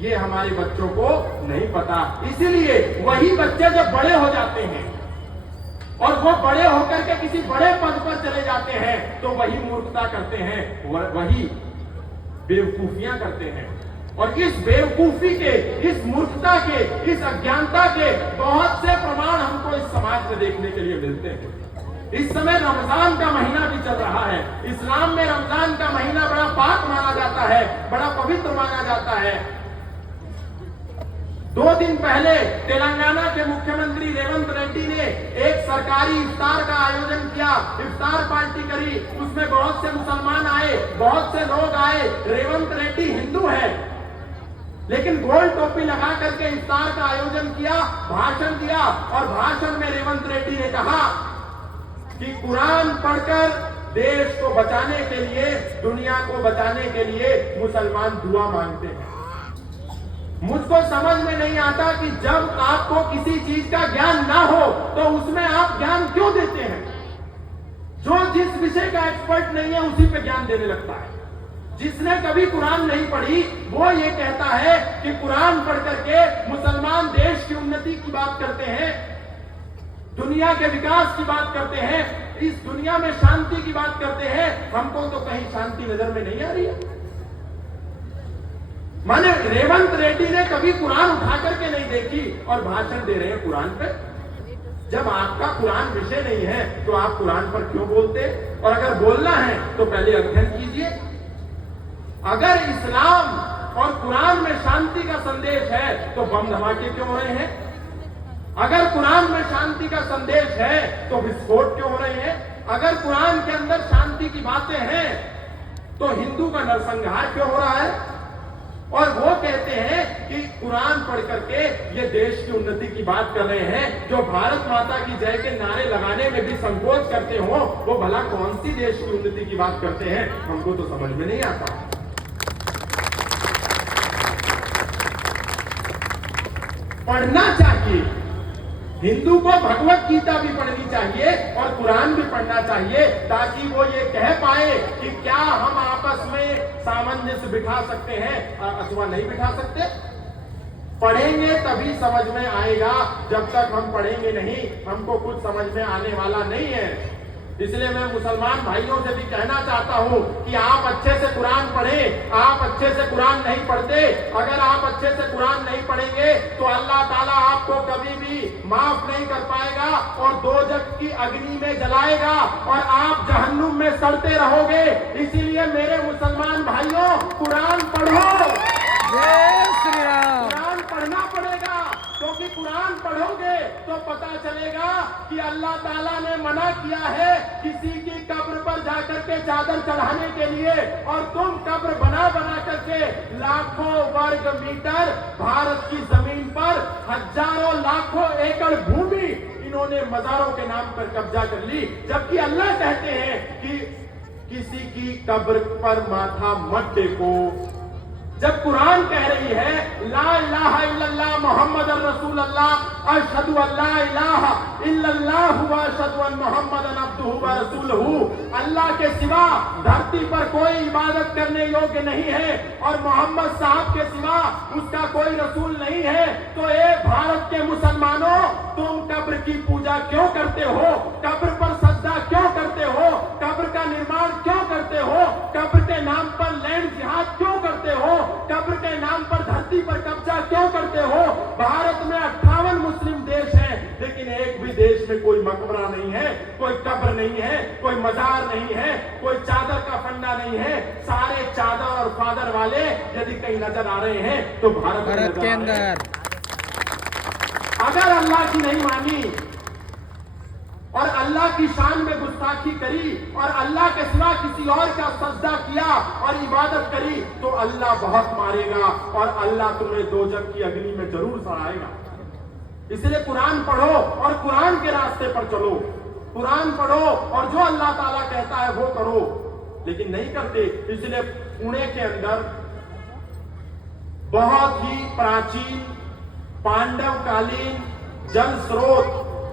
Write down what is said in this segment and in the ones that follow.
ये हमारे बच्चों को नहीं पता। इसीलिए वही बच्चे जब बड़े हो जाते हैं और वो बड़े होकर के किसी बड़े पद पर चले जाते हैं तो वही मूर्खता करते हैं, वही बेवकूफियां करते हैं। और इस बेवकूफी के, इस मूर्खता के, इस अज्ञानता के बहुत से प्रमाण हमको इस समाज में देखने के लिए मिलते हैं। इस समय रमजान का महीना भी चल रहा है। इस्लाम में रमजान का महीना बड़ा पाक माना जाता है, बड़ा पवित्र माना जाता है। 2 दिन पहले तेलंगाना के मुख्यमंत्री रेवंत रेड्डी ने एक सरकारी इफ्तार का आयोजन किया, इफ्तार पार्टी करी। उसमें बहुत से मुसलमान आए, बहुत से लोग आए। रेवंत रेड्डी हिंदू है, लेकिन गोल टोपी लगा करके इफ्तार का आयोजन किया, भाषण दिया। और भाषण में रेवंत रेड्डी ने कहा कि कुरान पढ़कर देश को बचाने के लिए, दुनिया को बचाने के लिए मुसलमान दुआ मांगते हैं। मुझको समझ में नहीं आता कि जब आपको किसी चीज का ज्ञान ना हो तो उसमें आप ज्ञान क्यों देते हैं। जो जिस विषय का एक्सपर्ट नहीं है उसी पे ज्ञान देने लगता है। जिसने कभी कुरान नहीं पढ़ी वो ये कहता है कि कुरान पढ़ करके मुसलमान देश की उन्नति की बात करते हैं, दुनिया के विकास की बात करते हैं, इस दुनिया में शांति की बात करते हैं। हमको तो कहीं शांति नजर में नहीं आ रही है। माने रेवंत रेड्डी ने कभी कुरान उठा करके नहीं देखी और भाषण दे रहे हैं कुरान पे। जब आपका कुरान विषय नहीं है तो आप कुरान पर क्यों बोलते? और अगर बोलना है तो पहले अध्ययन कीजिए। अगर इस्लाम और कुरान में शांति का संदेश है तो बम धमाके क्यों हो रहे हैं? अगर कुरान में शांति का संदेश है तो विस्फोट क्यों हो रहे हैं? अगर कुरान के अंदर शांति की बातें हैं तो हिंदू का नरसंहार क्यों हो रहा है? और वो कहते हैं कि कुरान पढ़ करके ये देश की उन्नति की बात कर रहे हैं। जो भारत माता की जय के नारे लगाने में भी संकोच करते हो वो भला कौन सी देश की उन्नति की बात करते हैं? हमको तो समझ में नहीं आता। पढ़ना चाहिए, हिंदू को भगवत गीता भी पढ़नी चाहिए और कुरान भी पढ़ना चाहिए ताकि वो ये कह पाए कि क्या हम आपस में सामंजस्य बिठा सकते हैं अथवा नहीं बिठा सकते। पढ़ेंगे तभी समझ में आएगा, जब तक हम पढ़ेंगे नहीं हमको कुछ समझ में आने वाला नहीं है। इसलिए मैं मुसलमान भाइयों से भी कहना चाहता हूं कि आप अच्छे से कुरान पढ़ें। आप अच्छे से कुरान नहीं पढ़ते, अगर आप अच्छे से कुरान नहीं पढ़ेंगे तो अल्लाह ताला आपको कभी भी माफ नहीं कर पाएगा और दोजख की अग्नि में जलाएगा और आप जहन्नुम में सड़ते रहोगे। इसीलिए मेरे मुसलमान भाइयों कुरान पढ़ो। जय श्री राम। कुरान पढ़ना पड़ेगा क्योंकि कुरान पढ़ोगे तो पता चलेगा कि अल्लाह ताला ने मना किया है किसी की कब्र पर जाकर के चादर चढ़ाने के लिए, और तुम कब्र बना बना करके लाखों वर्ग मीटर भारत की जमीन पर हजारों लाखों एकड़ भूमि इन्होंने मजारों के नाम पर कब्जा कर ली। जबकि अल्लाह कहते हैं कि किसी की कब्र पर माथा मत टेको। जब कुरान कह रही है ला इलाहा इल्लल्लाह मुहम्मदुर रसूलुल्लाह अशहदु अल्ला इलाहा इल्लल्लाह व अशहदु अन्न मुहम्मदन अब्दुहु व रसूलुहु, अल्लाह के सिवा धरती पर कोई इबादत करने योग्य नहीं है और मोहम्मद साहब के सिवा उसका कोई रसूल नहीं है, तो ए भारत के मुसलमानों तुम कब्र की पूजा क्यों करते हो? कब्र पर सजदा क्यों करते हो? कब्र का निर्माण क्यों करते हो? कब्र के नाम पर लैंड जिहाद क्यों करते हो? कब्र के नाम पर धरती पर कब्जा क्यों करते हो? भारत में 58 मुस्लिम देश हैं, लेकिन एक भी देश में कोई मकबरा नहीं है, कोई कब्र नहीं है, कोई मजार नहीं है, कोई चादर का फंडा नहीं है। सारे चादर और फादर वाले यदि कहीं नजर आ रहे हैं तो भारत के अंदर। अगर अल्लाह की नहीं मानी और अल्लाह की शान में गुस्ताखी करी और अल्लाह के सिवा किसी और का सजदा किया और इबादत करी तो अल्लाह बहुत मारेगा और अल्लाह तुम्हें दोजख की अग्नि में जरूर सड़ाएगा। इसलिए कुरान पढ़ो और कुरान के रास्ते पर चलो। कुरान पढ़ो और जो अल्लाह ताला कहता है वो करो, लेकिन नहीं करते। इसलिए पुणे के अंदर बहुत ही प्राचीन पांडवकालीन जल स्रोत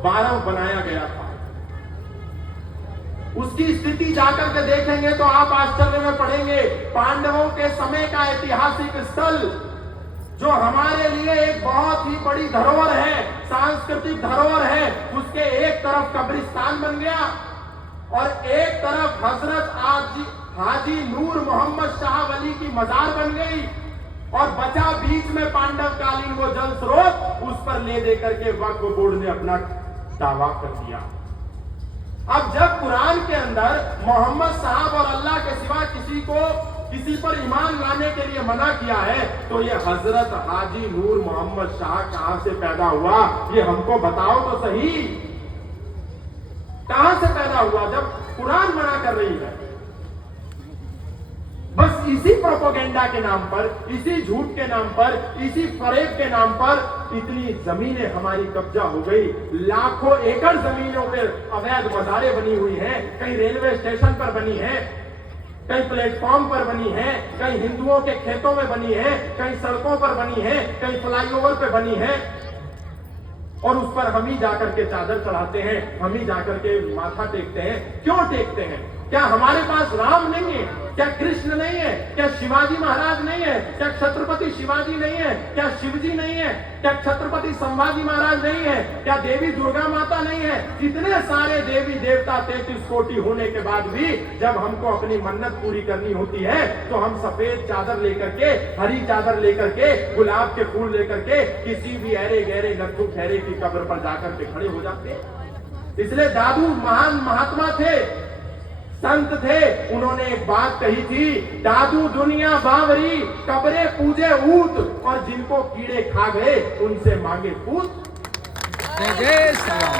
बारव बनाया गया था। उसकी स्थिति जाकर के देखेंगे तो आप आश्चर्य में पड़ेंगे। पांडवों के समय का ऐतिहासिक स्थल जो जो हमारे लिए एक बहुत ही बड़ी धरोहर है, सांस्कृतिक धरोहर है, उसके एक तरफ कब्रिस्तान बन गया और एक तरफ हजरत हाजी नूर मोहम्मद शाह वली की मजार बन गई और बचा बीच में पांडवकालीन वो जल स्रोत, उस पर ले दे करके वक्फ बोर्ड ने अपना दावा कर दिया। अब जब कुरान के अंदर मोहम्मद साहब और अल्लाह के सिवा किसी पर ईमान लाने के लिए मना किया है, तो ये हजरत हाजी नूर मोहम्मद शाह कहां से पैदा हुआ, ये हमको बताओ तो सही। कहां से पैदा हुआ जब कुरान मना कर रही है? बस इसी प्रोपोगेंडा के नाम पर, इसी झूठ के नाम पर, इसी फरेब के नाम पर इतनी जमीनें हमारी कब्जा हो गई। लाखों एकड़ जमीनों पर अवैध मजारें बनी हुई हैं, कहीं रेलवे स्टेशन पर बनी है, कहीं प्लेटफॉर्म पर बनी है, कहीं हिंदुओं के खेतों में बनी है, कहीं सड़कों पर बनी है, कहीं फ्लाईओवर पे बनी है, और उस पर हम ही जाकर के चादर चढ़ाते हैं, हम ही जाकर के माथा टेकते हैं। क्यों टेकते हैं? क्या हमारे पास राम नहीं है? क्या कृष्ण नहीं है? क्या शिवाजी महाराज नहीं है? क्या छत्रपति शिवाजी नहीं है? क्या शिवजी नहीं है? क्या छत्रपति संभाजी महाराज नहीं है? क्या देवी दुर्गा माता नहीं है? इतने सारे देवी देवता 33 कोटि होने के बाद भी जब हमको अपनी मन्नत पूरी करनी होती है तो हम सफेद चादर लेकर के, हरी चादर लेकर के, गुलाब के फूल लेकर के किसी भी अरे गहरे नथु ठहरे की कब्र पर जाकर के खड़े हो जाते हैं। इसलिए दादू महान महात्मा थे, संत थे, उन्होंने एक बात कही थी, दादू दुनिया बावरी, कब्रे पूजे ऊत, और जिनको कीड़े खा गए उनसे मांगे पूत। जय जय श्री राम।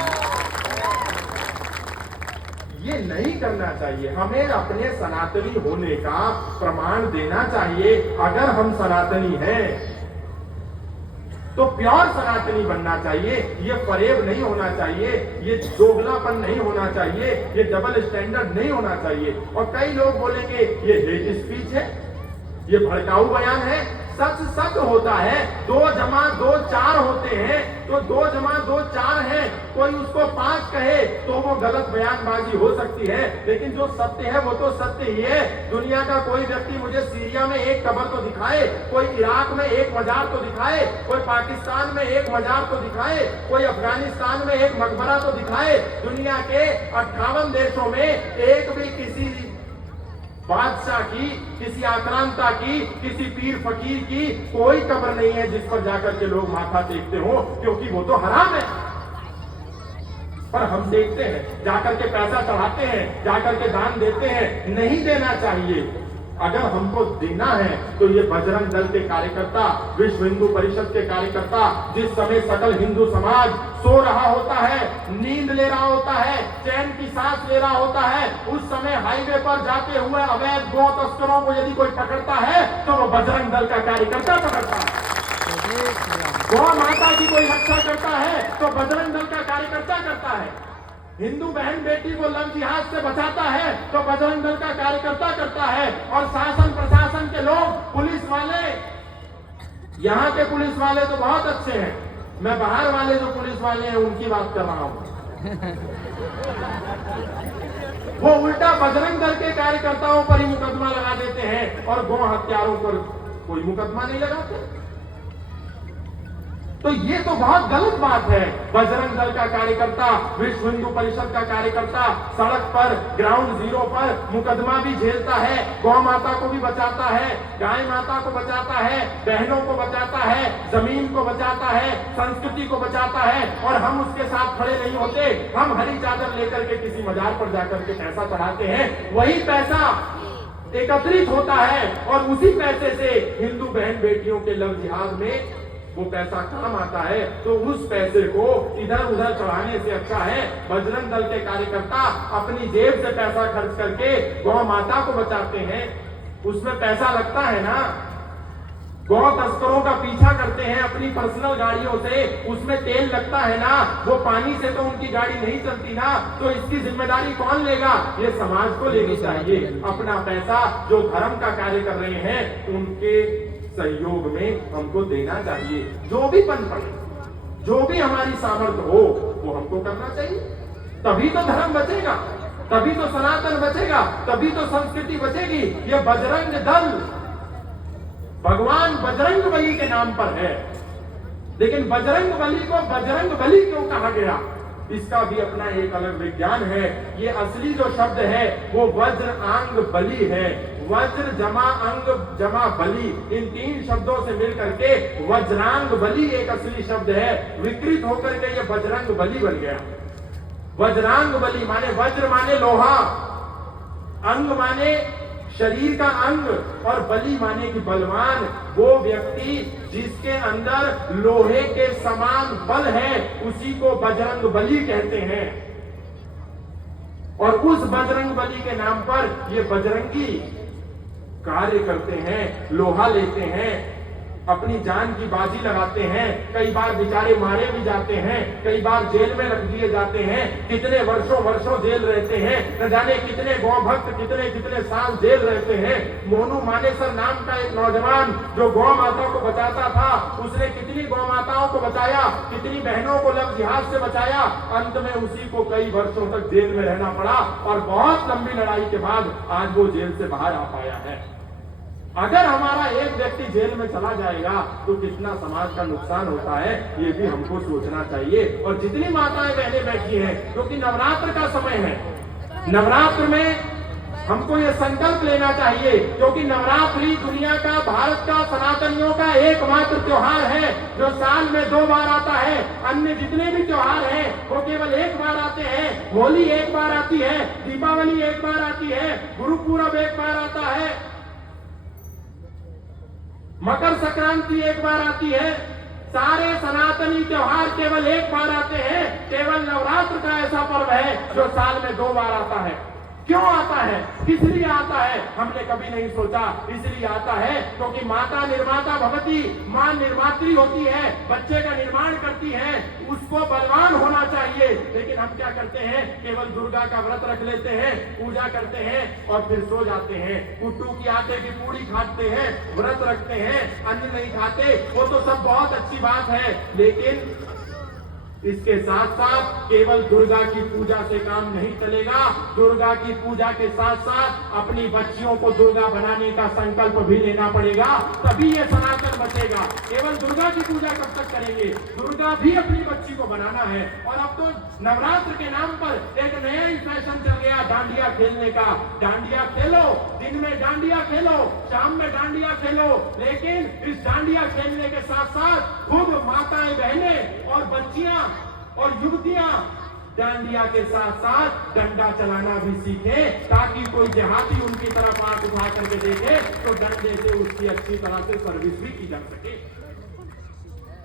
ये नहीं करना चाहिए। हमें अपने सनातनी होने का प्रमाण देना चाहिए। अगर हम सनातनी हैं तो प्योर सनातनी बनना चाहिए। ये फरेब नहीं होना चाहिए, ये दोगलापन नहीं होना चाहिए, ये डबल स्टैंडर्ड नहीं होना चाहिए। और कई लोग बोलेंगे ये हेट स्पीच है, ये भड़काऊ बयान है। सच सच होता है, 2 जमा 2 4 होते हैं, तो 2 जमा 2 4 है। कोई उसको 5 कहे तो वो गलत बयानबाजी हो सकती है, लेकिन जो सत्य है वो तो सत्य ही है। दुनिया का कोई व्यक्ति मुझे सीरिया में एक कब्र तो दिखाए, कोई इराक में एक मजार तो दिखाए, कोई पाकिस्तान में एक मजार तो दिखाए, कोई अफगानिस्तान में एक मकबरा तो दिखाए। दुनिया के 58 देशों में एक भी किसी बादशाह की, किसी आक्रांता की, किसी पीर फकीर की कोई कब्र नहीं है जिस पर जाकर के लोग माथा टेकते हो, क्योंकि वो तो हराम है। पर हम देखते हैं, जाकर के पैसा चढ़ाते हैं, जाकर के दान देते हैं। नहीं देना चाहिए। अगर हमको देना है तो ये बजरंग दल के कार्यकर्ता, विश्व हिंदू परिषद के कार्यकर्ता, जिस समय सकल हिंदू समाज सो रहा होता है, नींद ले रहा होता है, चैन की सांस ले रहा होता है, उस समय हाईवे पर जाते हुए अवैध गौ तस्करों को यदि कोई पकड़ता है तो वो बजरंग दल का कार्यकर्ता पकड़ता है। गौ माता की कोई रक्षा करता है तो बजरंग दल का कार्यकर्ता करता है। हिंदू बहन बेटी को लव जिहाद से बचाता है तो बजरंग दल का कार्यकर्ता करता है। और शासन प्रशासन के लोग, पुलिस वाले, यहाँ के पुलिस वाले तो बहुत अच्छे हैं, मैं बाहर वाले जो पुलिस वाले हैं उनकी बात कर रहा हूं। वो उल्टा बजरंग दल के कार्यकर्ताओं पर ही मुकदमा लगा देते हैं और गौ हत्यारों पर कोई मुकदमा नहीं लगाते। तो ये तो बहुत गलत बात है। बजरंग दल का कार्यकर्ता, विश्व हिंदू परिषद का कार्यकर्ता सड़क पर, ग्राउंड जीरो पर मुकदमा भी झेलता है, गौ माता को भी बचाता है, गाय माता को बचाता है, बहनों को बचाता है, जमीन को बचाता है, संस्कृति को बचाता है, और हम उसके साथ खड़े नहीं होते। हम हरी चादर लेकर के किसी मजार पर जाकर के पैसा चढ़ाते हैं, वही पैसा एकत्रित होता है और उसी पैसे से हिंदू बहन बेटियों के लव जिहाद में वो पैसा काम आता है। तो उस पैसे को इधर उधर चढ़ाने से अच्छा है बजरंग दल के कार्यकर्ता अपनी जेब से पैसा खर्च करके गौ माता को बचाते हैं। उसमें पैसा लगता है ना, गौ तस्करों का पीछा करते हैं अपनी पर्सनल गाड़ियों से, उसमें तेल लगता है ना, वो पानी से तो उनकी गाड़ी नहीं चलती ना, तो इसकी जिम्मेदारी कौन लेगा? ये समाज को लेनी चाहिए। अपना पैसा जो धर्म का कार्य कर रहे हैं उनके सहयोग में हमको देना चाहिए। जो भी बन पड़े, जो भी हमारी सामर्थ्य हो वो हमको करना चाहिए। तभी तो धर्म बचेगा, तभी तो सनातन बचेगा, तभी तो संस्कृति बचेगी। ये बजरंग दल भगवान बजरंग बली के नाम पर है, लेकिन बजरंग बली को बजरंग बली क्यों कहा गया, इसका भी अपना एक अलग विज्ञान है। ये असली जो शब्द है वो वज्र आंग बली है। वज्र जमा अंग जमा बली, इन तीन शब्दों से मिलकर के वज्रांग बली एक असली शब्द है। विकृत होकर के ये बजरंग बली बन गया। वज्रांग बली माने वज्र माने लोहा, अंग माने शरीर का अंग, और बली माने कि बलवान, वो व्यक्ति जिसके अंदर लोहे के समान बल है उसी को बजरंग बली कहते हैं। और उस बजरंग बली के नाम पर ये बजरंगी कार्य करते हैं, लोहा लेते हैं, अपनी जान की बाजी लगाते हैं, कई बार बेचारे मारे भी जाते हैं, कई बार जेल में रख दिए जाते हैं, कितने वर्षों वर्षों जेल रहते हैं, न जाने कितने गौ भक्त कितने कितने साल जेल रहते हैं। मोनू मानेसर नाम का एक नौजवान जो गौ माता को बचाता था, उसने कितनी गौ माताओं को बचाया, कितनी बहनों को लव जिहाद से बचाया, अंत में उसी को कई वर्षों तक जेल में रहना पड़ा और बहुत लंबी लड़ाई के बाद आज वो जेल से बाहर आ पाया है। अगर हमारा एक व्यक्ति जेल में चला जाएगा तो कितना समाज का नुकसान होता है, ये भी हमको सोचना चाहिए। और जितनी माताएं बहनें बैठी हैं, क्योंकि नवरात्र का समय है, नवरात्र में हमको ये संकल्प लेना चाहिए, क्योंकि नवरात्रि दुनिया का, भारत का, सनातनियों का एकमात्र त्योहार है जो साल में 2 बार आता है। अन्य जितने भी त्योहार हैं वो केवल एक बार आते हैं। होली एक बार आती है, दीपावली एक बार आती है, गुरु पूरब एक बार आता है, मकर संक्रांति एक बार आती है। सारे सनातनी त्योहार केवल एक बार आते हैं। केवल नवरात्र का ऐसा पर्व है जो साल में 2 बार आता है। क्यों आता है, किस लिए आता है, हमने कभी नहीं सोचा। इसलिए आता है क्योंकि माता निर्माता भवती, मां निर्मात्री होती है, बच्चे का निर्माण करती है, उसको बलवान होना चाहिए। लेकिन हम क्या करते हैं, केवल दुर्गा का व्रत रख लेते हैं, पूजा करते हैं और फिर सो जाते हैं। कुट्टू की आटे की पूड़ी खाते हैं, व्रत रखते हैं, अन्न नहीं खाते, वो तो सब बहुत अच्छी बात है, लेकिन इसके साथ साथ केवल दुर्गा की पूजा से काम नहीं चलेगा। दुर्गा की पूजा के साथ साथ अपनी बच्चियों को दुर्गा बनाने का संकल्प भी लेना पड़ेगा, तभी ये सनातन बचेगा। केवल दुर्गा की पूजा कब तक करेंगे, दुर्गा भी अपनी बच्ची को बनाना है। और अब तो नवरात्र के नाम पर एक नया ही फैशन चल गया डांडिया खेलने का। डांडिया खेलो, दिन में डांडिया खेलो, शाम में डांडिया खेलो, लेकिन इस डांडिया खेलने के साथ साथ खुद माताएं बहनें और बच्चियां और युवतियां डांडिया के साथ साथ डंडा चलाना भी सीखे, ताकि कोई देहाती उनकी तरफ हाथ उठा करके देखे तो डंडे से उसकी अच्छी तरह से सर्विस भी की जा सके।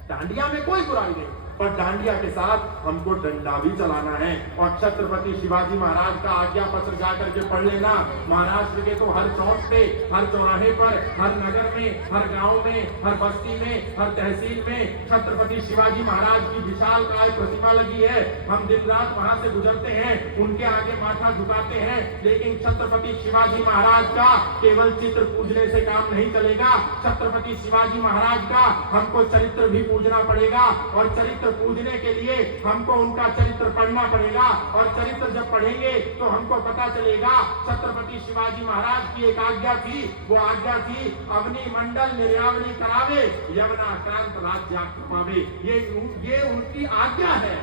डांडिया में कोई बुराई नहीं, पर डांडिया के साथ हमको डंडा भी चलाना है। और छत्रपति शिवाजी महाराज का आज्ञा पत्र जाकर के पढ़ लेना। महाराष्ट्र के तो हर चौक पे, हर चौराहे पर, हर नगर में, हर गांव में, हर बस्ती में, हर तहसील में छत्रपति शिवाजी महाराज की विशाल काय प्रतिमा लगी है। हम दिन रात वहां से गुजरते हैं, उनके आगे माथा झुकाते हैं, लेकिन छत्रपति शिवाजी महाराज का केवल चित्र पूजने से काम नहीं चलेगा। छत्रपति शिवाजी महाराज का हमको चरित्र भी पूजना पड़ेगा, और चरित्र पूजने के लिए हमको उनका चरित्र पढ़ना पड़ेगा। और चरित्र जब पढ़ेंगे तो हमको पता चलेगा छत्रपति शिवाजी महाराज की एक आज्ञा थी, वो आज्ञा थी अवनी मंडल निर्यावनी करावे, यमुना क्रांत राज्याक्रमावे। ये उनकी आज्ञा है।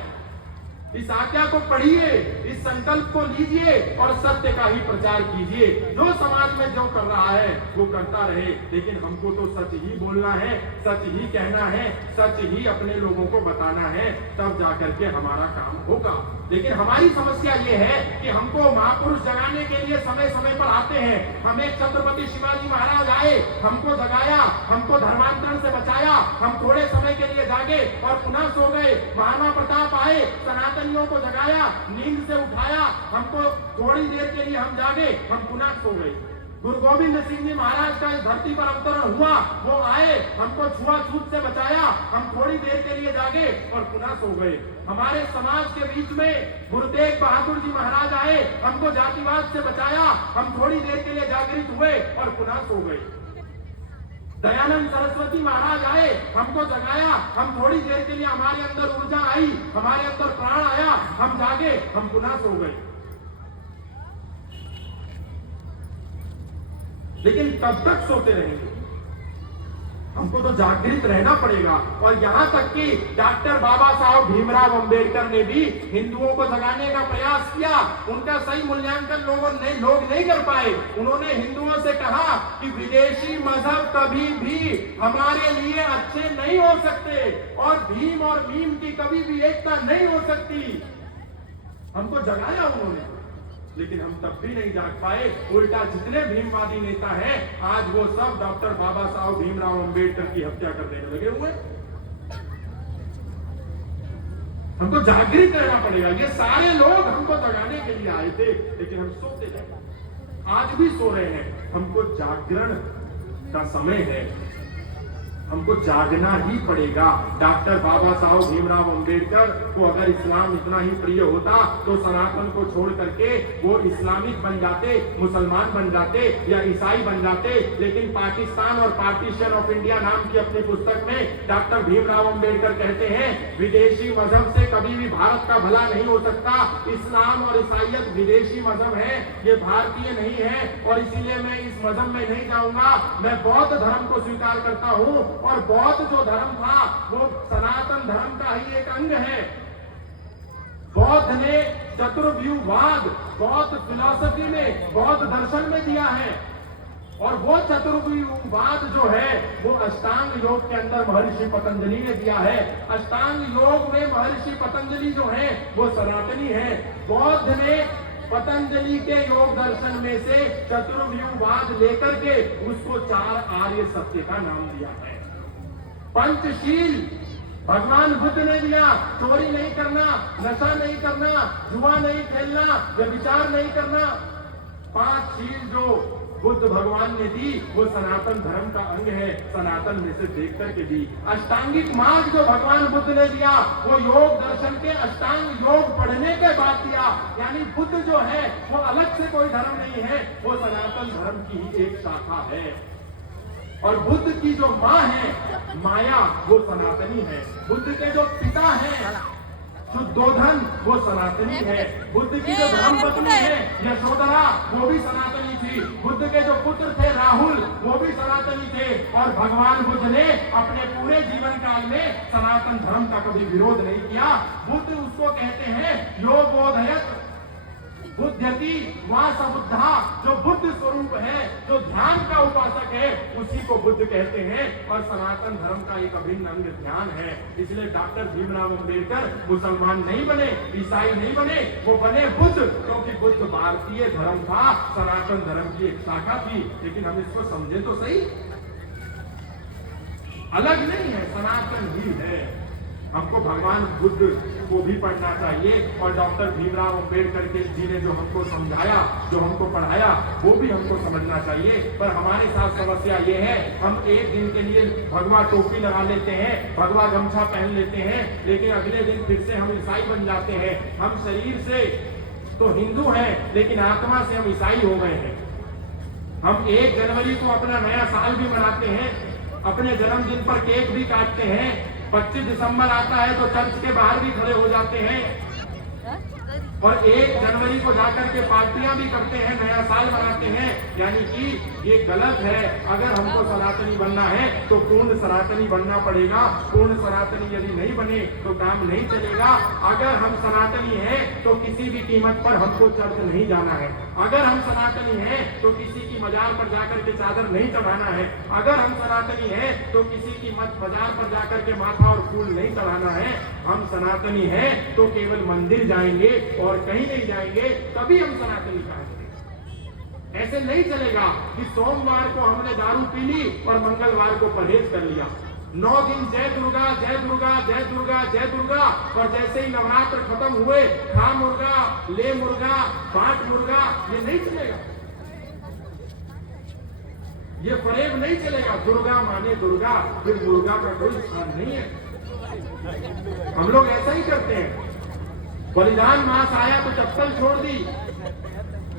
इस आज्ञा को पढ़िए, इस संकल्प को लीजिए और सत्य का ही प्रचार कीजिए। जो समाज में जो कर रहा है वो करता रहे, लेकिन हमको तो सच ही बोलना है, सच ही कहना है, सच ही अपने लोगों को बताना है, तब जाकर के हमारा काम होगा। लेकिन हमारी समस्या ये है कि हमको महापुरुष जगाने के लिए समय समय पर आते हैं। हमें छत्रपति शिवाजी महाराज आए, हमको जगाया, हमको धर्मांतरण से बचाया, हम थोड़े समय के लिए जागे और पुनः सो गए। महाराणा प्रताप आए, सनातनियों को जगाया, नींद से उठाया, हमको थोड़ी देर के लिए हम जागे, हम पुनः सो गए। गुरु गोविंद सिंह जी महाराज का इस धरती पर अवतरण हुआ, वो आए, हमको छुआछूत से बचाया, हम थोड़ी देर के लिए जागे और पुनः सो गए। हमारे समाज के बीच में गुरु तेग बहादुर जी महाराज आए, हमको जातिवाद से बचाया, हम थोड़ी देर के लिए जागृत हुए और पुनः सो गए। दयानंद सरस्वती महाराज आए, हमको जगाया, हम थोड़ी देर के लिए हमारे अंदर ऊर्जा आई, हमारे अंदर प्राण आया, हम जागे, हम पुनः सो गए। लेकिन कब तक सोते रहेंगे? हमको तो जागृत रहना पड़ेगा। और यहाँ तक कि डॉक्टर बाबा साहब भीमराव अंबेडकर ने भी हिंदुओं को जगाने का प्रयास किया। उनका सही मूल्यांकन लोग नहीं कर पाए। उन्होंने हिंदुओं से कहा कि विदेशी मजहब कभी भी हमारे लिए अच्छे नहीं हो सकते और भीम और मीम की कभी भी एकता नहीं हो सकती। हमको जगाया उन्होंने, लेकिन हम तब भी नहीं जाग पाए। उल्टा जितने भीमवादी नेता हैं आज वो सब डॉक्टर बाबा साहब भीमराव अंबेडकर की हत्या करने में लगे हुए। हमको जागृत रहना पड़ेगा। ये सारे लोग हमको जगाने के लिए आए थे, लेकिन हम सोते रहे, आज भी सो रहे हैं। हमको जागरण का समय है, हमको जागना ही पड़ेगा। डॉक्टर बाबा साहब भीमराव अंबेडकर को अगर इस्लाम इतना ही प्रिय होता तो सनातन को छोड़ करके वो इस्लामिक बन जाते, मुसलमान बन जाते या ईसाई बन जाते। लेकिन पाकिस्तान और पार्टीशन ऑफ इंडिया नाम की अपनी पुस्तक में डॉक्टर भीमराव अंबेडकर कहते हैं विदेशी मजहब से कभी भी भारत का भला नहीं हो सकता। इस्लाम और ईसाइयत विदेशी मजहब है, ये भारतीय नहीं है, और इसीलिए मैं इस मजहब में नहीं जाऊंगा। मैं बौद्ध धर्म को स्वीकार करता हूं, और बौद्ध जो धर्म था वो सनातन धर्म का ही एक अंग है। बौद्ध ने चतुर्व्यूहवाद बौद्ध फिलॉसफी में, बौद्ध दर्शन में दिया है, और वो चतुर्व्यूहवाद जो है वो अष्टांग योग के अंदर महर्षि पतंजलि ने दिया है। अष्टांग योग में महर्षि पतंजलि जो है वो सनातनी है। बौद्ध ने पतंजलि के योग दर्शन में से चतुर्व्यूहवाद लेकर के उसको 4 आर्य सत्य का नाम दिया है। पंचशील भगवान बुद्ध ने दिया, चोरी नहीं करना, नशा नहीं करना, जुआ नहीं खेलना, व्यभिचार नहीं करना। 5 शील जो बुद्ध भगवान ने दी वो सनातन धर्म का अंग है, सनातन में से देख करके दी। अष्टांगिक मार्ग जो भगवान बुद्ध ने दिया वो योग दर्शन के अष्टांग योग पढ़ने के बाद दिया। यानी बुद्ध जो है वो अलग से कोई धर्म नहीं है, वो सनातन धर्म की ही एक शाखा है। और बुद्ध की जो माँ है माया वो सनातनी है। बुद्ध के जो पिता हैं शुद्धोधन वो सनातनी है। बुद्ध की जो धर्मपत्नी है यशोधरा वो भी सनातनी थी। बुद्ध के जो पुत्र थे राहुल वो भी सनातनी थे। और भगवान बुद्ध ने अपने पूरे जीवन काल में सनातन धर्म का कभी विरोध नहीं किया। बुद्ध उसको कहते हैं यो बोधयत बुद्धति वा सबुद्धा, जो बुद्ध स्वरूप है, जो ध्यान का उपासक है, उसी को बुद्ध कहते हैं। और सनातन धर्म का एक अभिन्न अंग ध्यान है। इसलिए डॉक्टर भीमराव अंबेडकर मुसलमान नहीं बने, ईसाई नहीं बने, वो बने बुद्ध, क्योंकि बुद्ध भारतीय धर्म था, सनातन धर्म की एक शाखा थी। लेकिन हम इसको समझे तो सही, अलग नहीं है, सनातन ही है। हमको भगवान बुद्ध को भी पढ़ना चाहिए और डॉक्टर भीमराव अंबेडकर के जी ने जो हमको समझाया, जो हमको पढ़ाया, वो भी हमको समझना चाहिए। पर हमारे साथ समस्या ये है, हम एक दिन के लिए भगवा टोपी लगा लेते हैं, भगवा गमछा पहन लेते हैं, लेकिन अगले दिन फिर से हम ईसाई बन जाते हैं। हम शरीर से तो हिंदू हैं, लेकिन आत्मा से हम ईसाई हो गए हैं। हम 1 जनवरी को अपना नया साल भी मनाते हैं, अपने जन्मदिन पर केक भी काटते हैं। 25 दिसंबर आता है तो चर्च के बाहर भी खड़े हो जाते हैं, और 1 जनवरी को जाकर के पार्टियां भी करते हैं, नया साल मनाते हैं। यानी कि ये गलत है। अगर हमको सनातनी बनना है तो पूर्ण सनातनी बनना पड़ेगा। पूर्ण सनातनी यदि नहीं बने तो काम नहीं चलेगा। अगर हम सनातनी हैं तो किसी भी कीमत पर हमको चर्च नहीं जाना है। अगर हम सनातनी हैं तो किसी की मजार पर जाकर के चादर नहीं चढ़ाना है। अगर हम सनातनी हैं तो किसी की मजार पर जाकर के माथा और फूल नहीं चढ़ाना है। हम सनातनी हैं तो केवल मंदिर जाएंगे और कहीं नहीं जाएंगे, तभी हम सनातनी कहेंगे। ऐसे नहीं चलेगा कि सोमवार को हमने दारू पी ली और मंगलवार को परहेज कर लिया। 9 दिन जय दुर्गा जय दुर्गा जय दुर्गा जय दुर्गा, और जैसे ही नवरात्र खत्म हुए खा मुर्गा, ले मुर्गा, बांट मुर्गा, ये नहीं चलेगा। ये फरेब नहीं चलेगा। दुर्गा माने दुर्गा, फिर मुर्गा का कोई स्थान नहीं है। हम लोग ऐसा ही करते हैं। बलिदान मास आया तो चप्पल छोड़ दी,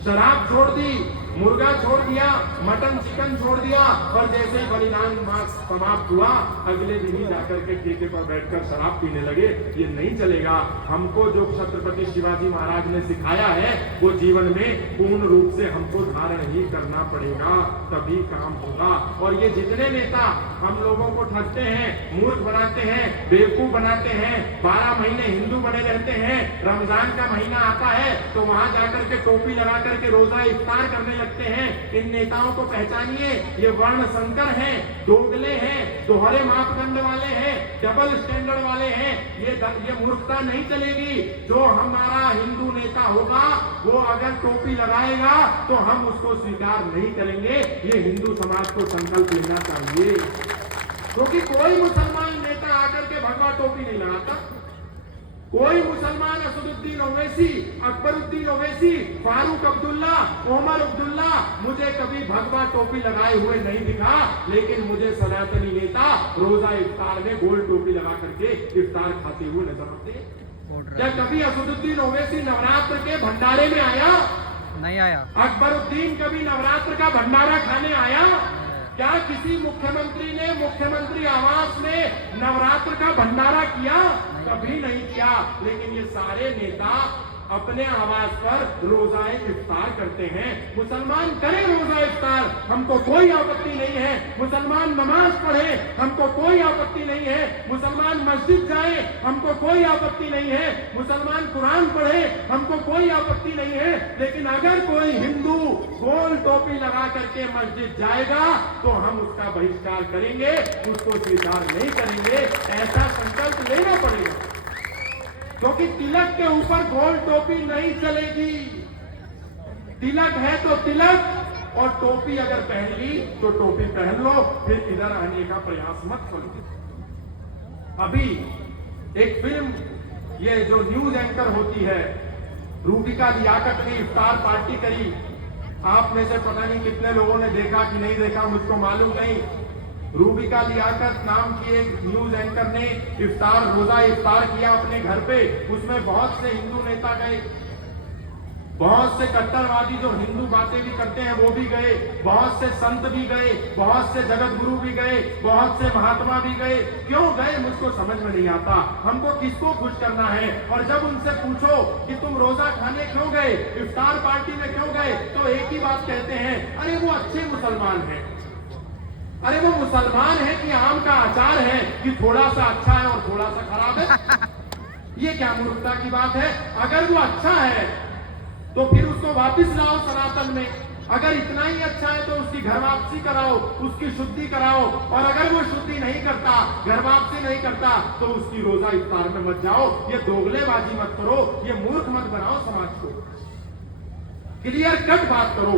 शराब छोड़ दी, मुर्गा छोड़ दिया, मटन चिकन छोड़ दिया, और जैसे ही बलिदान मास समाप्त हुआ अगले दिन ही जाकर के ठेके पर बैठकर शराब पीने लगे। ये नहीं चलेगा। हमको जो छत्रपति शिवाजी महाराज ने सिखाया है वो जीवन में पूर्ण रूप से हमको धारण ही करना पड़ेगा, तभी काम होगा। और ये जितने नेता हम लोगों को ठगते हैं, मूर्ख बनाते हैं, बेवकूफ बनाते हैं, 12 महीने हिंदू बने रहते हैं, रमजान का महीना आता है तो वहां जाकर के टोपी लगा करके रोजा इफ्तार करने लगते हैं। इन नेताओं को पहचानिए, ये वर्ण संकर हैं, दोगले हैं, दोहरे मापदंड वाले हैं, डबल स्टैंडर्ड वाले हैं। ये मूर्खता नहीं चलेगी। जो हमारा हिंदू नेता होगा वो अगर टोपी लगाएगा तो हम उसको स्वीकार नहीं करेंगे। ये हिंदू समाज को संकल्प लेना चाहिए, क्योंकि कोई मुसलमान नेता आकर के भगवा टोपी नहीं लगाता। कोई मुसलमान असदुद्दीन ओवैसी, अकबरुद्दीन ओवैसी, फारूक अब्दुल्ला, उमर अब्दुल्ला मुझे कभी भगवा टोपी लगाए हुए नहीं दिखा। लेकिन मुझे सनातनी नेता रोजा इफ्तार में गोल टोपी लगा करके इफ्तार खाते हुए नजर आते हैं। क्या कभी असदुद्दीन ओवैसी नवरात्र के भंडारे में आया? नहीं आया। अकबरुद्दीन कभी नवरात्र का भंडारा खाने आया? क्या किसी मुख्यमंत्री ने मुख्यमंत्री आवास में नवरात्र का भंडारा किया? कभी नहीं किया। लेकिन ये सारे नेता अपने आवास पर रोजाए इफ्तार करते हैं। मुसलमान करें रोजा इफ्तार, हमको कोई आपत्ति नहीं है। मुसलमान नमाज पढ़े, हमको कोई आपत्ति नहीं है। मुसलमान मस्जिद जाए, हमको कोई आपत्ति नहीं है। मुसलमान कुरान पढ़े, हमको कोई आपत्ति नहीं है। लेकिन अगर कोई हिंदू गोल टोपी लगा करके मस्जिद जाएगा तो हम उसका बहिष्कार करेंगे, उसको स्वीकार नहीं करेंगे। ऐसा संकल्प लेना पड़ेगा, क्योंकि तिलक के ऊपर गोल टोपी नहीं चलेगी। तिलक है तो तिलक, और टोपी अगर पहन ली तो टोपी पहन लो, फिर इधर आने का प्रयास मत करो। अभी एक फिल्म, ये जो न्यूज एंकर होती है, रूबिका लियाकत ने इफ्तार पार्टी करी। आप में से पता नहीं कितने लोगों ने देखा कि नहीं देखा, मुझको मालूम नहीं। रूबिका लियाकत नाम की एक न्यूज एंकर ने रोजा इफ्तार किया अपने घर पे। उसमें बहुत से हिंदू नेता गए, बहुत से कट्टरवादी जो हिंदू बातें भी करते हैं वो भी गए, बहुत से संत भी गए, बहुत से जगत गुरु भी गए, बहुत से महात्मा भी गए। क्यों गए मुझको समझ में नहीं आता। हमको किसको खुश करना है? और जब उनसे पूछो कि तुम रोजा खाने क्यों गए, इफ्तार पार्टी में क्यों गए, तो एक ही बात कहते हैं, अरे वो अच्छे मुसलमान हैं। अरे वो मुसलमान है कि आम का अचार है कि थोड़ा सा अच्छा है और थोड़ा सा खराब है? ये क्या मूर्खता की बात है। अगर वो अच्छा है तो फिर उसको वापस लाओ सनातन में। अगर इतना ही अच्छा है तो उसकी घर वापसी कराओ, उसकी शुद्धि कराओ। और अगर वो शुद्धि नहीं करता, घर वापसी नहीं करता, तो उसकी रोजा इफ्तार में मत जाओ। ये दोगलेबाजी मत करो, ये मूर्ख मत बनाओ समाज को। क्लियर कट बात करो।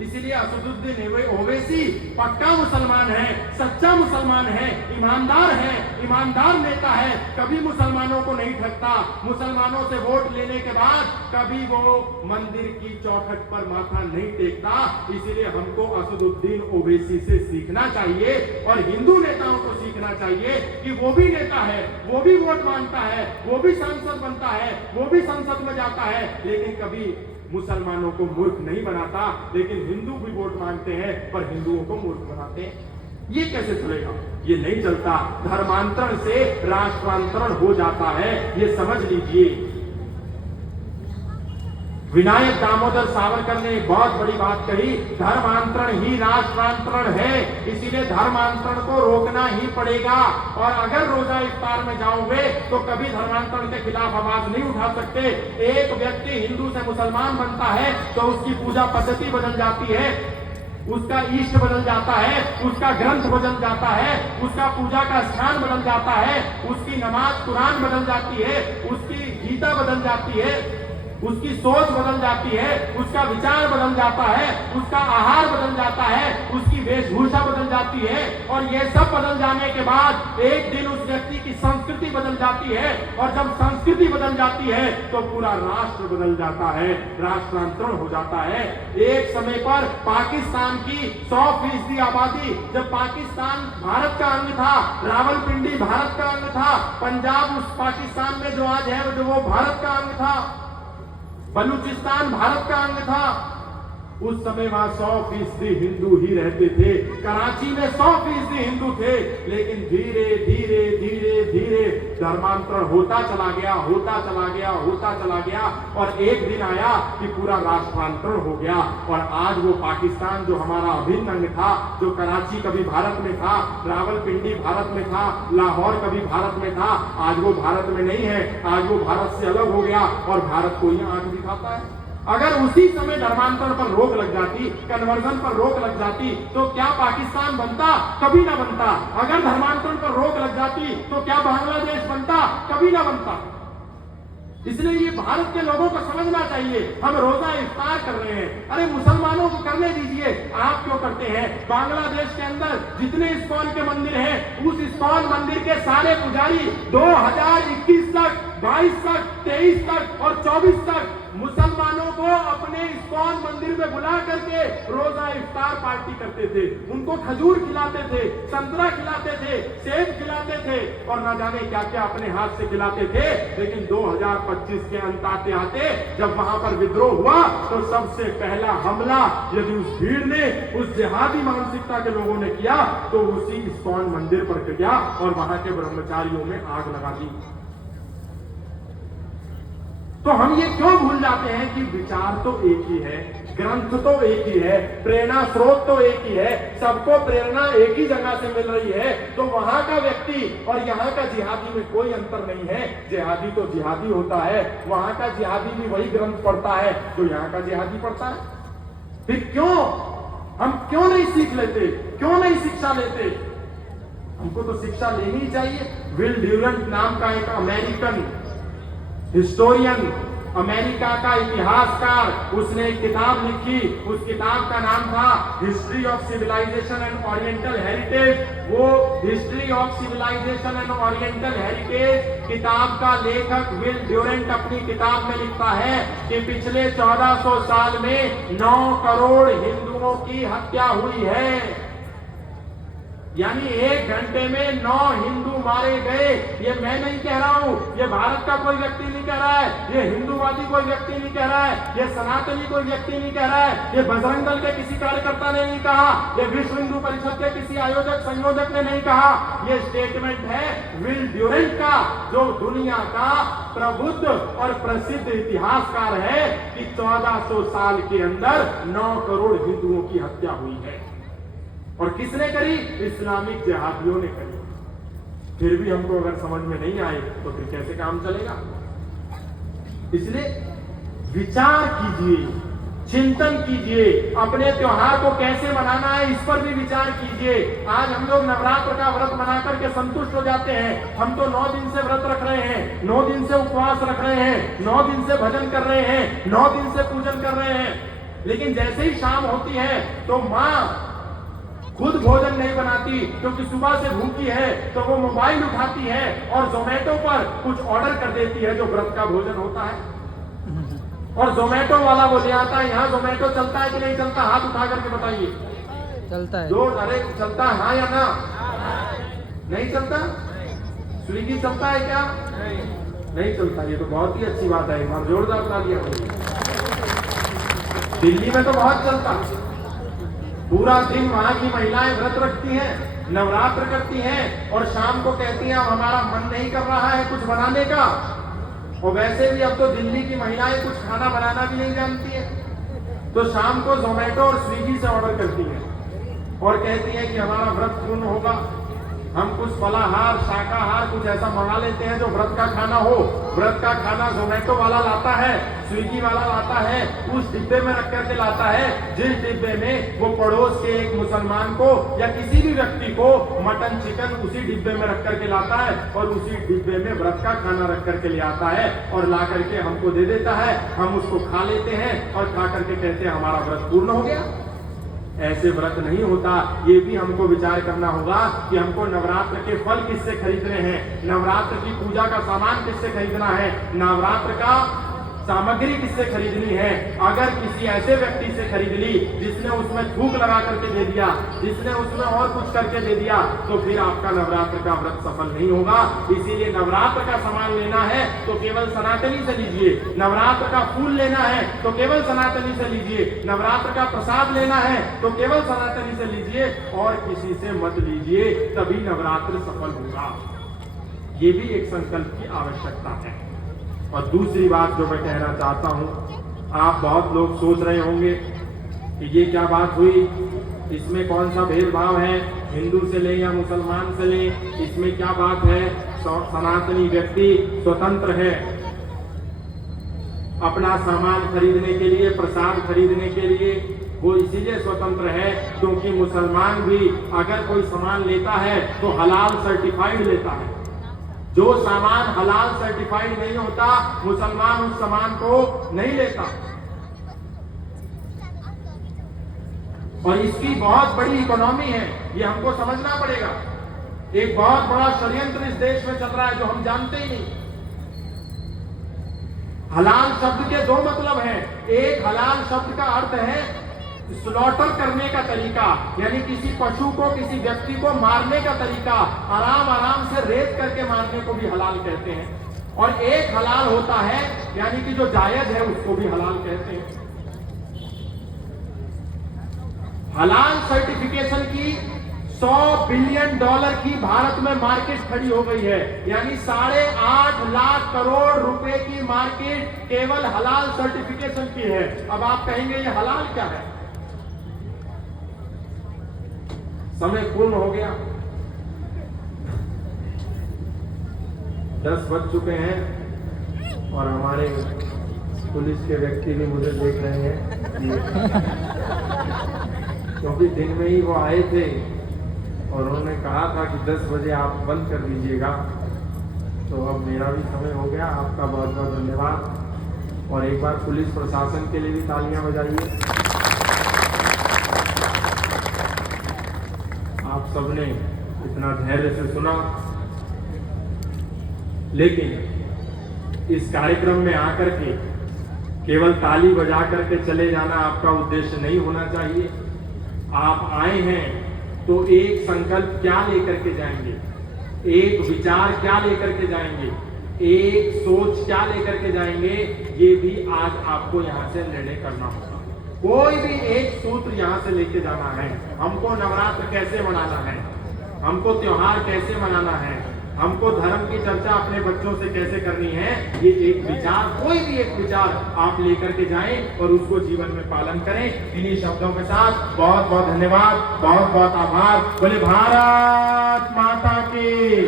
इसीलिए असदुद्दीन ओवैसी पक्का मुसलमान है, सच्चा मुसलमान है, ईमानदार नेता है। कभी मुसलमानों को नहीं ठगता। मुसलमानों से वोट लेने के बाद कभी वो मंदिर की चौखट पर माथा नहीं टेकता। इसीलिए हमको असदुद्दीन ओवैसी से सीखना चाहिए और हिंदू नेताओं को सीखना चाहिए कि वो भी नेता है, वो भी वोट मांगता है, वो भी सांसद बनता है, वो भी संसद में जाता है, लेकिन कभी मुसलमानों को मूर्ख नहीं बनाता। लेकिन हिंदू भी वोट मांगते हैं पर हिंदुओं को मूर्ख बनाते हैं। ये कैसे चलेगा? ये नहीं चलता। धर्मांतरण से राष्ट्रांतरण हो जाता है, ये समझ लीजिए। विनायक दामोदर सावरकर ने एक बहुत बड़ी बात कही, धर्मांतरण ही राष्ट्रांतरण है। इसीलिए धर्मांतरण को रोकना ही पड़ेगा। और अगर रोजा इफ्तार में जाओगे तो कभी धर्मांतरण के खिलाफ आवाज नहीं उठा सकते। एक व्यक्ति हिंदू से मुसलमान बनता है तो उसकी पूजा पद्धति बदल जाती है, उसका इष्ट बदल जाता है, उसका ग्रंथ बदल जाता है, उसका पूजा का स्थान बदल जाता है, उसकी नमाज कुरान बदल जाती है, उसकी गीता बदल जाती है, उसकी सोच बदल जाती है, उसका विचार बदल जाता है, उसका आहार बदल जाता है, उसकी वेशभूषा बदल जाती है। और ये सब बदल जाने के बाद एक दिन उस व्यक्ति की संस्कृति बदल जाती है। और जब संस्कृति बदल जाती है तो पूरा राष्ट्र बदल जाता है, राष्ट्रांतरण हो जाता है। एक समय पर पाकिस्तान की 100% आबादी, जब पाकिस्तान भारत का अंग था, रावलपिंडी भारत का अंग था, पंजाब उस पाकिस्तान में जो आज है वो भारत का अंग था, बलूचिस्तान भारत का अंग था, उस समय वहां 100% हिंदू ही रहते थे। कराची में 100% हिंदू थे, लेकिन धीरे धीरे धीरे धीरे धर्मांतरण होता चला गया, होता चला गया, होता चला गया, और एक दिन आया कि पूरा राष्ट्रांतरण हो गया। और आज वो पाकिस्तान जो हमारा अभिन्न अंग था, जो कराची कभी भारत में था, रावलपिंडी भारत में था, लाहौर कभी भारत में था, आज वो भारत में नहीं है, आज वो भारत से अलग हो गया और भारत को ही आंख दिखाता है। अगर उसी समय धर्मांतरण पर रोक लग जाती, कन्वर्जन पर रोक लग जाती, तो क्या पाकिस्तान बनता? कभी ना बनता। अगर धर्मांतरण पर रोक लग जाती तो क्या बांग्लादेश बनता? कभी ना बनता। इसलिए ये भारत के लोगों को समझना चाहिए। हम रोजा इफ्तार कर रहे हैं, अरे मुसलमानों को करने दीजिए, आप क्यों करते हैं? बांग्लादेश के अंदर जितने इस्कॉन के मंदिर हैं, उस इस्कॉन मंदिर के सारे पुजारी 2021 तक, 22 तक, 23 तक और 24 तक मुसलमानों को अपने इस्कॉन मंदिर में बुला करके रोजा इफ्तार पार्टी करते थे। उनको खजूर खिलाते थे, संतरा खिलाते थे, सेब खिलाते थे और ना जाने क्या क्या अपने हाथ से खिलाते थे। लेकिन 2025 के अंत आते आते जब वहां पर विद्रोह हुआ तो सबसे पहला हमला यदि उस भीड़ ने, उस जिहादी मानसिकता के लोगों ने किया तो उसी इस्कॉन मंदिर पर किया और वहां के ब्रह्मचारियों में आग लगा दी। तो हम ये क्यों भूल जाते हैं कि विचार तो एक ही है, ग्रंथ तो एक ही है, प्रेरणा स्रोत तो एक ही है, सबको प्रेरणा एक ही जगह से मिल रही है। तो वहां का व्यक्ति और यहाँ का जिहादी में कोई अंतर नहीं है। जिहादी तो जिहादी होता है, वहां का जिहादी भी वही ग्रंथ पढ़ता है जो यहाँ का जिहादी पढ़ता है। फिर क्यों हम क्यों नहीं सीख लेते, क्यों नहीं शिक्षा लेते? हमको तो शिक्षा लेनी ही चाहिए। विल ड्यूरेंट नाम का एक अमेरिकन हिस्टोरियन, अमेरिका का इतिहासकार, उसने एक किताब लिखी। उस किताब का नाम था history of civilisation and oriental heritage. वो history of civilisation and oriental heritage किताब का लेखक विल ड्यूरेंट अपनी किताब में लिखता है कि पिछले 1400 साल में 9 करोड़ हिंदुओं की हत्या हुई है। यानी 1 घंटे में 9 हिंदू मारे गए। ये मैं नहीं कह रहा हूं, ये भारत का कोई व्यक्ति नहीं कह रहा है, ये हिंदूवादी कोई व्यक्ति नहीं कह रहा है, ये सनातनी कोई व्यक्ति नहीं कह रहा है, ये बजरंग दल के किसी कार्यकर्ता ने नहीं कहा, ये विश्व हिंदू परिषद के किसी आयोजक संयोजक ने नहीं कहा। ये स्टेटमेंट है विल ड्यूरेंट का, जो दुनिया का प्रबुद्ध और प्रसिद्ध इतिहासकार है कि 1400 साल के अंदर 9 करोड़ हिंदुओं की हत्या हुई है। और किसने करी? इस्लामिक जिहादियों ने करी। फिर भी हमको अगर समझ में नहीं आए तो फिर कैसे काम चलेगा? इसलिए विचार कीजिए, चिंतन कीजिए, अपने त्योहार को कैसे मनाना है इस पर भी विचार कीजिए। आज हम लोग नवरात्र का व्रत मना करके संतुष्ट हो जाते हैं। हम तो 9 दिन से व्रत रख रहे हैं, 9 दिन से उपवास रख रहे हैं, 9 दिन से भजन कर रहे हैं, 9 दिन से पूजन कर रहे हैं। लेकिन जैसे ही शाम होती है तो माँ खुद भोजन नहीं बनाती, क्योंकि सुबह से भूखी है, तो वो मोबाइल उठाती है और जोमेटो पर कुछ ऑर्डर कर देती है जो व्रत का भोजन होता है। और जोमेटो वाला वो ले आता है। यहाँ जोमेटो चलता है कि नहीं चलता? हाथ उठा करके बताइए। चलता है। जो अरे चलता है, हाँ या ना? नहीं चलता? स्विगी चलता है क्या? नहीं चलता। ये तो बहुत ही अच्छी बात है, एक बार जोरदार तालियां। दिल्ली में तो बहुत चलता, पूरा दिन वहां की महिलाएं व्रत रखती हैं, नवरात्र करती हैं और शाम को कहती हैं हमारा मन नहीं कर रहा है कुछ बनाने का। और वैसे भी अब तो दिल्ली की महिलाएं कुछ खाना बनाना भी नहीं जानती है, तो शाम को जोमेटो और स्विगी से ऑर्डर करती हैं और कहती हैं कि हमारा व्रत पूर्ण होगा, हम कुछ फलाहार, शाकाहार कुछ ऐसा मंगा लेते हैं जो व्रत का खाना हो। व्रत का खाना जोमेटो वाला लाता है, स्विगी वाला लाता है, उस डिब्बे में रख करके लाता है जिस डिब्बे में वो पड़ोस के एक मुसलमान को या किसी भी व्यक्ति को मटन चिकन उसी डिब्बे में रख करके लाता है और उसी डिब्बे में व्रत का खाना रख करके ले आता है और ला करके हमको दे देता है। हम उसको खा लेते हैं और खा करके कहते हैं हमारा व्रत पूर्ण हो गया। ऐसे व्रत नहीं होता। ये भी हमको विचार करना होगा कि हमको नवरात्र के फल किससे खरीदने हैं, नवरात्र की पूजा का सामान किससे खरीदना है, नवरात्र का सामग्री किससे खरीदनी है? अगर किसी ऐसे व्यक्ति से खरीद ली जिसने उसमें थूक लगा करके दे दिया, जिसने उसमें और कुछ करके दे दिया, तो फिर आपका नवरात्र का व्रत सफल नहीं होगा। इसीलिए नवरात्र का सामान लेना है तो केवल सनातनी से लीजिए, नवरात्र का फूल लेना है तो केवल सनातनी से लीजिए, नवरात्र का प्रसाद लेना है तो केवल सनातनी से लीजिए, और किसी से मत लीजिए, तभी नवरात्र सफल होगा। ये भी एक संकल्प की आवश्यकता है। और दूसरी बात जो मैं कहना चाहता हूं, आप बहुत लोग सोच रहे होंगे कि ये क्या बात हुई, इसमें कौन सा भेदभाव है, हिंदू से ले या मुसलमान से ले, इसमें क्या बात है? सनातनी व्यक्ति स्वतंत्र है अपना सामान खरीदने के लिए, प्रसाद खरीदने के लिए। वो इसीलिए स्वतंत्र है क्योंकि मुसलमान भी अगर कोई सामान लेता है तो हलाल सर्टिफाइड लेता है। जो सामान हलाल सर्टिफाइड नहीं होता, मुसलमान उस सामान को नहीं लेता। और इसकी बहुत बड़ी इकोनॉमी है, ये हमको समझना पड़ेगा। एक बहुत बड़ा षड्यंत्र इस देश में चल रहा है जो हम जानते ही नहीं। हलाल शब्द के दो मतलब हैं। एक, हलाल शब्द का अर्थ है स्लॉटर करने का तरीका, यानी किसी पशु को, किसी व्यक्ति को मारने का तरीका, आराम आराम से रेत करके मारने को भी हलाल कहते हैं। और एक हलाल होता है यानी कि जो जायज है उसको भी हलाल कहते हैं। हलाल सर्टिफिकेशन की $100 बिलियन की भारत में मार्केट खड़ी हो गई है, यानी 8.5 लाख करोड़ रुपए की मार्केट केवल हलाल सर्टिफिकेशन की है। अब आप कहेंगे ये हलाल क्या है? समय पूर्ण हो गया, 10 बज चुके हैं और हमारे पुलिस के व्यक्ति भी मुझे देख रहे हैं क्योंकि दिन में ही वो आए थे और उन्होंने कहा था कि 10 बजे आप बंद कर दीजिएगा। तो अब मेरा भी समय हो गया। आपका बहुत बहुत धन्यवाद। और एक बार पुलिस प्रशासन के लिए भी तालियां बजाइए। आप सबने इतना धैर्य से सुना, लेकिन इस कार्यक्रम में आकर के केवल ताली बजा करके चले जाना आपका उद्देश्य नहीं होना चाहिए। आप आए हैं तो एक संकल्प क्या लेकर के जाएंगे, एक विचार क्या लेकर के जाएंगे, एक सोच क्या लेकर के जाएंगे, ये भी आज आपको यहाँ से निर्णय करना होगा। कोई भी एक सूत्र यहाँ से लेके जाना है। हमको नवरात्र कैसे मनाना है, हमको त्योहार कैसे मनाना है, हमको धर्म की चर्चा अपने बच्चों से कैसे करनी है, ये एक विचार, कोई भी एक विचार आप लेकर के जाएं और उसको जीवन में पालन करें। इन्हीं शब्दों के साथ बहुत बहुत धन्यवाद, बहुत बहुत आभार। बोले भारत माता की,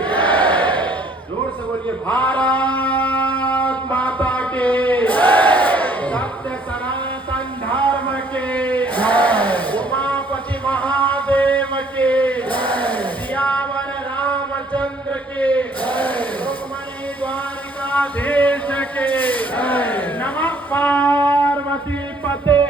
जोर से बोलिए भारत माता की, सत्य सनातन धर्म के, उमापति महादेव के, सियावर रामचंद्र के, रुक्मणी द्वारिकाधीश के, नमः पार्वती पते।